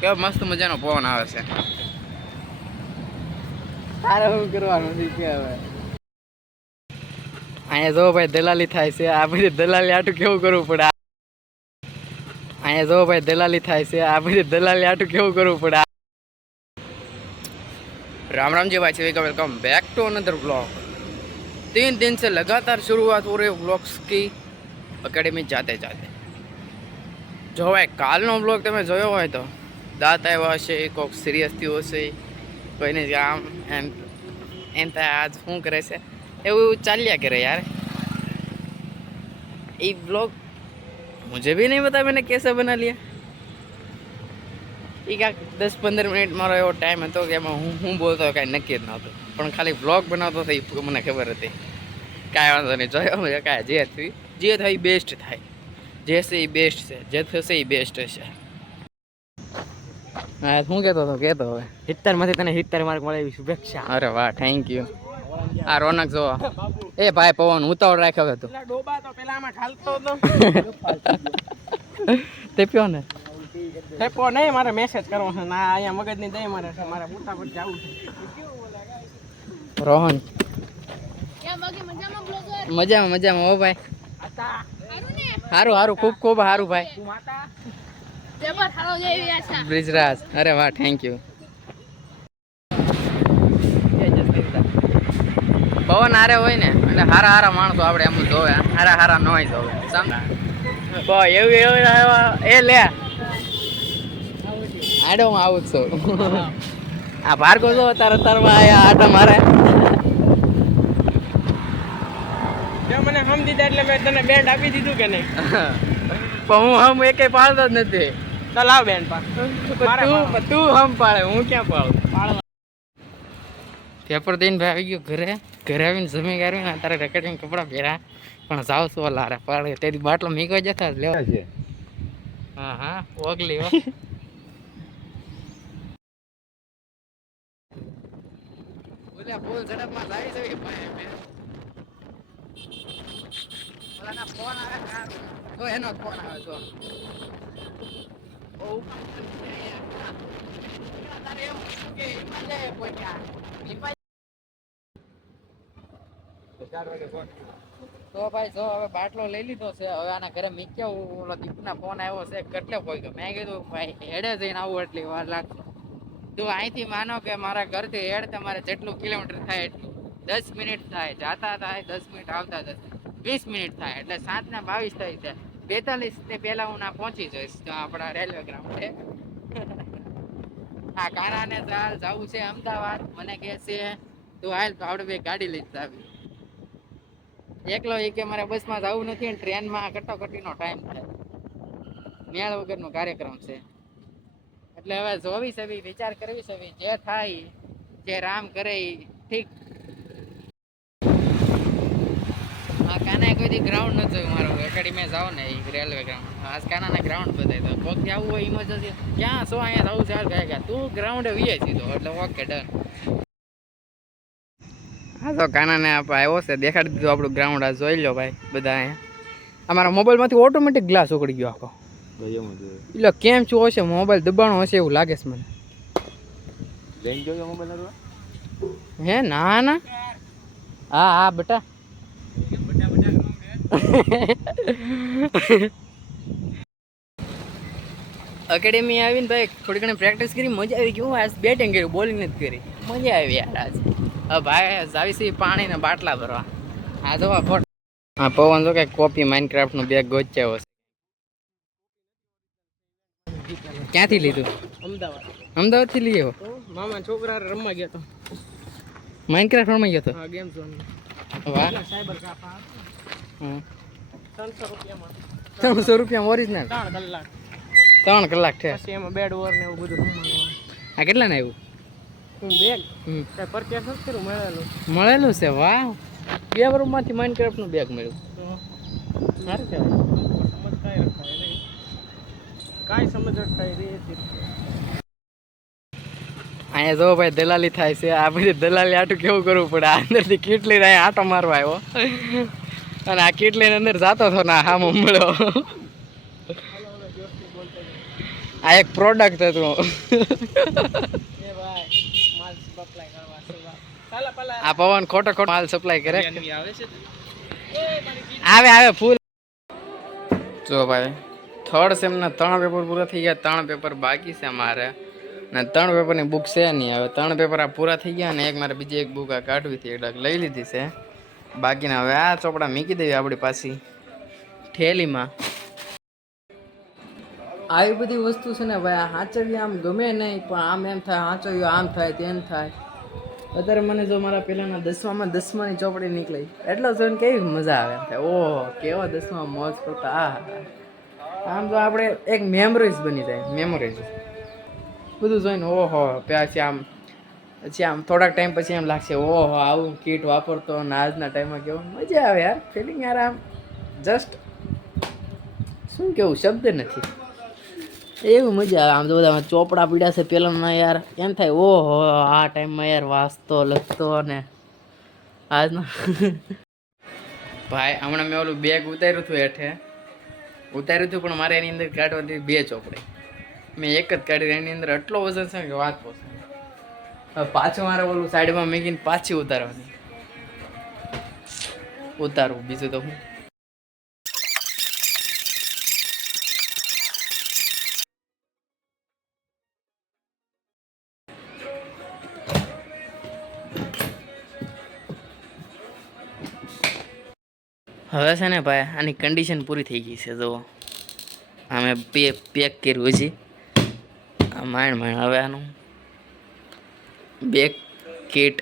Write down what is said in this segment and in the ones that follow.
કેવો મસ્ત મજાનો પવન આવે છે. તારે શું કરવાનું છે હવે? અહીંયા જો ભાઈ દલાલી થાય છે. આ બધી દલાલી આટું કેવું કરવું પડે? અહીંયા જો ભાઈ દલાલી થાય છે. આ બધી દલાલી આટું કેવું કરવું પડે? राम राम जी भाई सभी का welcome back to another blog. 3 दिन से लगातार शुरुआत हो रही ब्लॉग्स की अकेडमी जाते जाते जो भाई कालનો ब्लॉग તમે જોયો હોય તો દાંત આવ્યા હશે, કોઈક સિરિયસ થયું હશે, કોઈને આમ એમ થાય આજ શું કરે છે એવું ચાલ્યા કરે यार। ये ब्लॉग मुझे भी नहीं पता मैंने कैसे बना लिया। એ કાંક 10-15 મિનિટ મારો એવો ટાઈમ હતો કે એમાં હું બોલતો કાંઈ નક્કી જ નહોતું, પણ ખાલી બ્લોગ બનાવતો હતો એ મને ખબર હતી। કાંઈ વાંધો નહીં, જોયો કાંઈ જે થાય એ બેસ્ટ થાય, જે છે એ બેસ્ટ છે, જે થશે એ બેસ્ટ હશે। હા શું કહેતો હતો કહેતો હવે 70 તને 70 માર્ક મળે એવી શુભેચ્છા। અરે વાહ, થેન્ક યુ। આ રોનક જો એ ભાઈ પવન ઉતાવળ રાખ્યો હતો ડોબા તો પેલા આમાં ઠાલતો હતો તે પ્યો ને હેપો નહીં, મારે મેસેજ કરવો છે ના, અહીંયા મગજની દઈ મારે મારે મોટા પર જવું છે। રોહન મજામાં મજામાં હો ભાઈ, સારું સારું, ખૂબ ખૂબ સારું ભાઈ। બ્રિજરાજ, અરે વાહ, થેન્ક યુ। પવન હારે હોય ને એટલે હારા હારા માણસો આપણે એમ જોવે, હારા હારા ન જોવે સમજા એવું એ લે આડો હું આવું જ છું। આ ભાર્ગવ જો તારા તારમાં આયા આટા મારે મને હમ દીધા એટલે મેં તને બેન્ડ આપી દીધું કે નહીં? પણ હું હમ એકે પાડતો જ નથી। તો લાવ બેન્ડ પા તું હમ પાડે, હું ક્યાં પાડું? પેપર દઈને ભાઈ આવી ગયો ઘરે આવીને જમી કાઢવીને તારે રેકેટિંગ કપડાં પહેર્યા, પણ જાવ છું લારે પાડે તેથી બાટલો મીકો જતા લેવા છે। હા હા ઓગલી હો બોલ્યા બોલ ઝડપમાં જાય છે ભાઈ મે ઓલાના ફોન આવે તો એનો ફોન આવે તો ઓ તારે એમ કે મજા આવે કોઈ ક્યાં તો ભાઈ જો હવે બાટલો લઈ લીધો છે, હવે આના ઘરે મીક્યા ઓલો દીપના ફોન આવ્યો છે કેટલે કોઈ ગયો, મેં કીધું ભાઈ હેડે જઈને આવું એટલી વાર લાગશે। તું અહીંથી માનો કે મારા ઘરથી હેડ તમારે જેટલું કિલોમીટર થાય એટલું 10 મિનિટ થાય, જાતા થાય 10 મિનિટ, આવતા 20 મિનિટ થાય, એટલે 7:22 થઈ છે, 42 ને પહેલા હું ના પહોંચી જઈશ આપણા રેલવે ગ્રાઉન્ડે। હા કારાને ચાલ જવું છે અમદાવાદ, મને કહે છે તું હાલ તો આપણે બે ગાડી લઈ જાવી, એકલો એ કે મારે બસમાં જવું નથી, ટ્રેનમાં કટોકટીનો ટાઈમ થાય, મેળ વગરનો કાર્યક્રમ છે, એટલે હવે જોવી છે વિચાર કરવી છે, જે થાય જે રામ કરે ઠીક। હા કાના કોઈ દી ગ્રાઉન્ડ ન જોયું મારું, એકેડમી જાવ ને એ રેલવે ગ્રાઉન્ડ, આજ કાનાને ગ્રાઉન્ડ બતાવી દો, કોકથી આવવું હોય ઇમરજન્સી ક્યાં છો અહીંયા જવું ચાલ ગયા તું ગ્રાઉન્ડે વીએ સીધો, એટલે ઓકે ડન। હા તો કાનાને આપણે આવ્યો છે દેખાડી દીધું આપણું ગ્રાઉન્ડ, આ જોઈ લો ભાઈ બધા અહીંયા। અમારા મોબાઈલમાંથી ઓટોમેટિક ગ્લાસ ઉકળી ગયો આખો, એટલે કેમ શું હશે, મોબાઈલ દબાણો હશે એવું લાગે છે મને। હે ના ના હા હા બેટા એકેડેમી આવીને ભાઈ થોડી ઘણી પ્રેક્ટિસ કરી, મજા આવી ગઈ। આજ બેટિંગ કરી, બોલિંગ નથી કરી, મજા આવી યાર આજ। હવે ભાઈ જાવી છે પાણીના બાટલા ભરવા, આ જોવા ફોટ હા પવન જો કે કોપી માઇનક્રાફ્ટનું બેગ ગોચ્યા હશે, ક્યાંથી લીધું? અમદાવાદ થી લઈ આવ્યો? મામા છોકરા રમવા ગયા તો માઇનક્રાફ્ટ રમવા ગયો તો? હા ગેમ ઝોન વાહ, સાયબર કાફા 300 રૂપિયામાં 300 રૂપિયામાં ઓરિજિનલ 3 કલાક છે, પછી એમાં બેડ ઓવર ને એવું બધું રમવાનું। આ કેટલા ને આવ્યું? હું બેગ કઈ પરચેસ નથી કર્યું, મળેલું છે? વાહ, 2 રૂમમાંથી માઇનક્રાફ્ટ નું બેગ મળ્યું, સારું કહેવાય। કાંઈ સમજ અટકાઈ રહી હતી। અહીંયા જો ભાઈ દલાલી થાય છે, આ બધી દલાલી આટું કેવું કરવું પડે, આ અંદરથી કેટલી અહીંયા આટો મારવા આવ્યો અને આ કેટલી અંદર જાતો હતો ને હામો મળ્યો। આ એક પ્રોડક્ટ હતું. એ ભાઈ માલ સપ્લાય કરવા છે ચાલો પેલા આ પવન ખોટો ખોટો માલ સપ્લાય કરે. આવે છે આવે ફૂલ. જો ભાઈ થર્ડ સેમના 3 પેપર પૂરા થઈ ગયા, 3 પેપર બાકી છે અમારે, ને 3 પેપરની બુક છે નહીં. હવે 3 પેપર આ પૂરા થઈ ગયા, ને એક મારે બીજી એક બુક આ કાઢવી હતી એટલે લઈ લીધી છે. બાકીના હવે આ ચોપડા મૂકી દેવી આપણી પાછી થેલીમાં. આવી બધી વસ્તુ છે ને ભાઈ, આ હાંચવી આમ ગમે નહીં, પણ આમ એમ થાય હાંચવ્યું આમ થાય તેમ થાય. અત્યારે મને જો મારા પેલાના 10માની ચોપડી નીકળી એટલો જોઈને કેવી મજા આવે એમ થાય, ઓહ કેવો 10માં મોજ કરતા. આમ તો આપણે એક મેમરીઝ બની જાય, મેમરીઝ બધું જોઈને. ઓહો પછી આમ થોડાક ટાઈમ પછી એમ લાગશે, ઓહો આવું કીટ વાપરતો અને આજના ટાઈમમાં કેવું મજા આવે યાર. ફિલિંગ યાર આમ જસ્ટ શું કેવું, શબ્દ નથી, એવું મજા આવે. આમ તો બધા ચોપડા પીડ્યા છે પેલાના યાર, એમ થાય ઓહો આ ટાઈમમાં યાર વાંચતો લખતો. ને આજનો ભાઈ હમણાં મેં ઓલું બેગ ઉતાર્યું હતું, હેઠે ઉતાર્યું હતું, પણ મારે એની અંદર કાઢવાની 2 ચોપડી. મેં એક જ કાઢી, એની અંદર એટલો વજન છે કે વાત પોસે. હવે પાછું મારે ઓલું સાઈડમાં મૂકીને પાછી ઉતારવાની. ઉતારવું બીજું તો હું. હવે છે ને ભાઈ આની કન્ડિશન પૂરી થઈ ગઈ છે. જો અમે પેક કર્યું છે માંડ. હવે આનું બેગ કીટ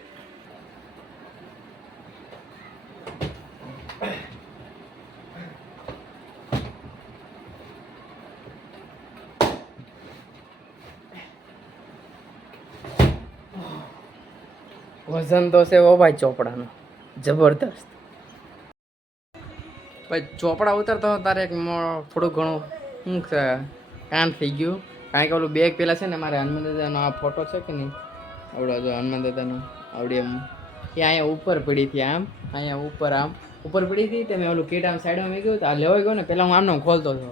વજન તો છે ઓ ભાઈ ચોપડાનો જબરદસ્ત. ભાઈ ચોપડા ઉતરતો તારે એક થોડું ઘણું શું છે કામ થઈ ગયું. કારણ કે ઓલું બેગ પેલા છે ને મારે હનુમાન દાદાનો આ ફોટો છે કે નહીં, આવડો જો હનુમાન દાદાનો આવડી એમ, એ અહીંયા ઉપર પડી હતી. આમ અહીંયા ઉપર પડી હતી. તે મેં ઓલું કીટ આમ સાઈડમાં મેં ગયું, આ લેવાઈ ગયો ને. પહેલાં હું આમનો ખોલતો હતો,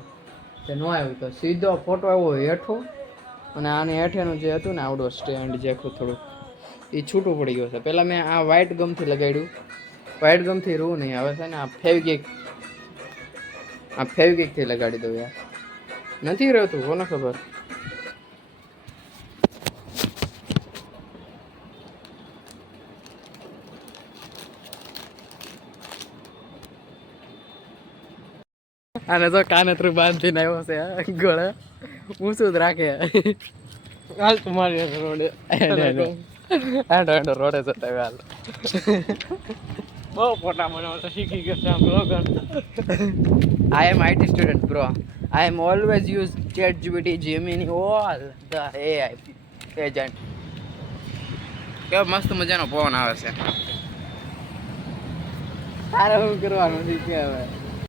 તે ન આવ્યું તો સીધો ફોટો આવ્યો હેઠો, અને આની હેઠેનું જે હતું ને આવડો સ્ટેન્ડ જે થોડું એ છૂટું પડી ગયું છે. પહેલાં મેં આ વ્હાઇટ ગમથી લગાડ્યું, વ્હાઇટ ગમથી રૂ નહીં. હવે છે ને આ ફેવિકિકથી લગાડી દઉં યાર, નથી રહેતું કોને ખબર. આને તો કાનતરું બાંધીને આવ્યો છે ગળે, ઊંચું જ રાખે. હાલ તમારી રોડે રોડે જતા હાલ. બહુ ફોટા બનાવતા શીખી ગયો છે આમ Logan. I am IT student bro. I am always use ChatGPT, Gemini, all the AI agent. કેવો મસ્ત મજાનો પવન આવે છે. તારે શું કરવાનું શીખે હવે.